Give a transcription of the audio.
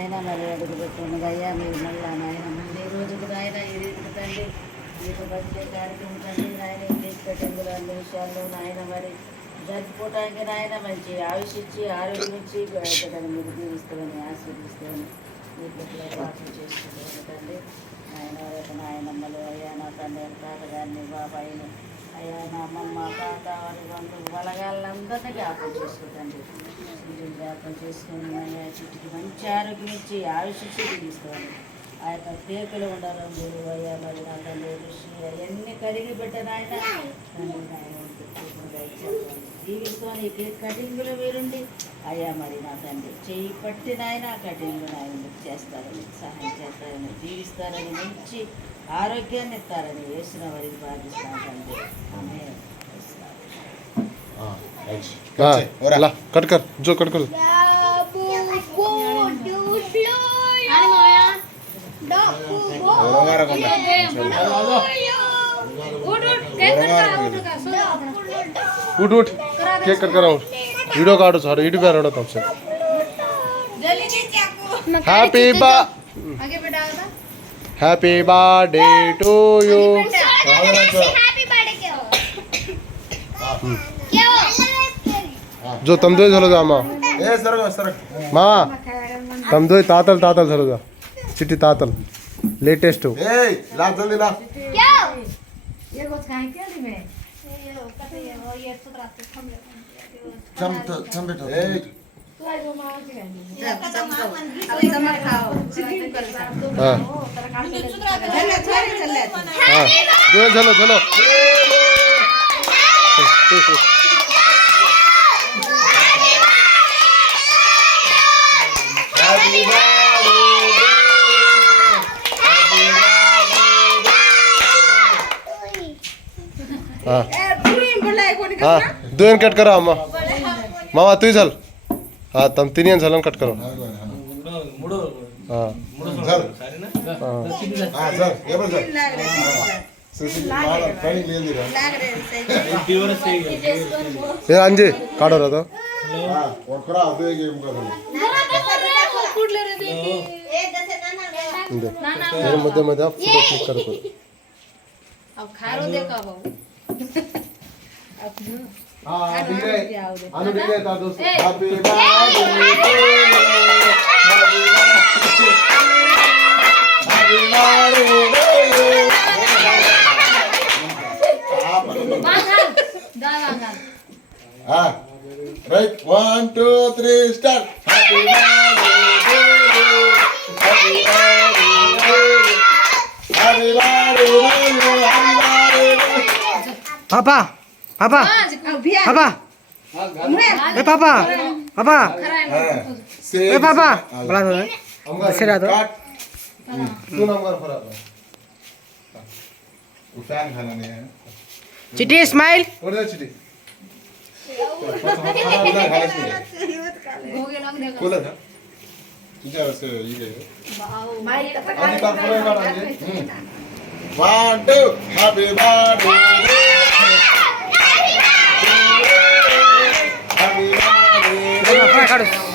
నాయన మరి అడుగు పెట్టున్నది అయ్యా మీరు మళ్ళీ నాయన ముందు రోజుకు నాయన ఈ రీతికి తండ్రి మీకు బతికే కార్యక్రమం తండ్రి నాయన ఇంటి కటింగులు అన్ని విషయాల్లో నాయన మరి జరుపుకోవటానికి నాయన మంచి ఆయుష్ ఇచ్చి ఆరోగ్యం ఇచ్చి బిడ్డను మీరు దీవిస్తామని ఆశీర్దిస్తామని మీకు ప్రార్థన చేసుకుంటాను తండ్రి నాయన రేపు నాయనమ్మలు అయ్యా నా తండ్రి తాతగారిని బాబాయిని అయ్యా నా అమ్మమ్మ తాత వారి బంధువులు బలగాళ్ళందరినీ జ్ఞాపకం చేసుకుంటండి ఇంటిని జ్ఞాపకం చేసుకుని అయ్యా చుట్టుకి మంచి ఆరోగ్యం ఇచ్చి ఆయుష్ ఇచ్చి దీవిస్తామని ఆ యొక్క కేకులు ఉండాలి మీరు అయ్యా మరి నా తండ్రి ఋషి అవన్నీ కరిగి పెట్టినాయన తండ్రి నాయన జీవిస్తామని ఈ కేక్ కటింగ్లో మీరుండి అయ్యా మరి నా తండ్రి చెయ్యి పట్టిన ఆయన కటింగ్లో నాయన చేస్తారని సహాయం చేస్తారని జీవిస్తారని మంచి ఆరోగ్యాన్ని ఇస్తారని వేసిన వారికి ప్రార్థిస్తాను తండ్రి कट कर जो कट कर उठ उठ केक कट कर वीडियो काटो सर यूट्यूब पे रहो तब से हैप्पी बर्थडे टू यू जो तम दो चलो जा मामा तम दो तातल तातल चलो जा चिट्टी तातल लेटेस्ट हो जल्दी ला चलो चलो दोन कट करा अम्मा मामा तू चल हाँ तम तीन झलन कट करो अंजे काटो रहा तो मध्य मध्य फोटो क्लिक करो Right, 1, 2, 3, start. Happy birthday to you. Happy birthday to you. Happy birthday to you. Happy birthday to you. पापा पापा पापा ए पापा पापा ए पापा बोला तो सेरा तो तू नंबर पर आ उठान खाना नहीं है चिट्टी स्माइल और दे चिट्टी खोला था तुझे वैसे ये आगे का पूरा गाना है 1 2 हैप्पी बर्थडे हैप्पी बर्थडे